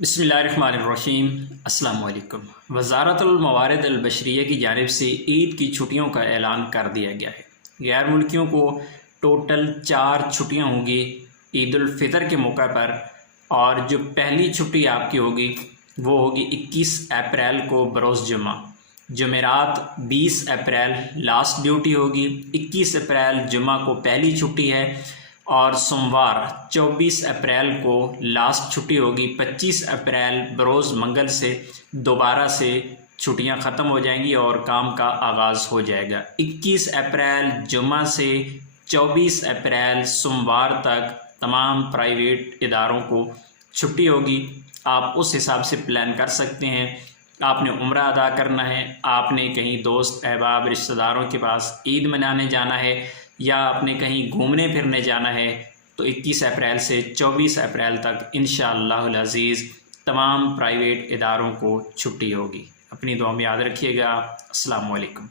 बिस्मिल्लाहिर्रहमानिर्रहीम। अस्सलाम वालेकुम। वज़ारत अल-मवारिद अल-बशरिया की जानिब से ईद की छुट्टियों का ऐलान कर दिया गया है। गैर मुल्कियों को टोटल 4 छुट्टियां होंगी ईद उल फ़ितर के मौका पर, और जो पहली छुट्टी आपकी होगी वो होगी 21 अप्रैल को बरोज़ जुमा। जुमेरात 20 अप्रैल लास्ट ड्यूटी होगी, 21 अप्रैल जुमा को पहली छुट्टी है, और सोमवार 24 अप्रैल को लास्ट छुट्टी होगी। 25 अप्रैल बरोज़ मंगल से दोबारा से छुट्टियां ख़त्म हो जाएंगी और काम का आगाज़ हो जाएगा। 21 अप्रैल जुमा से 24 अप्रैल सोमवार तक तमाम प्राइवेट इदारों को छुट्टी होगी। आप उस हिसाब से प्लान कर सकते हैं। आपने उम्रा अदा करना है, आपने कहीं दोस्त अहबाब रिश्तेदारों के पास ईद मनाने जाना है, या आपने कहीं घूमने फिरने जाना है, तो 21 अप्रैल से 24 अप्रैल तक इंशाअल्लाहुल अज़ीज़ तमाम प्राइवेट इदारों को छुट्टी होगी। अपनी दुआ में याद रखिएगा। अस्सलाम वालेकुम।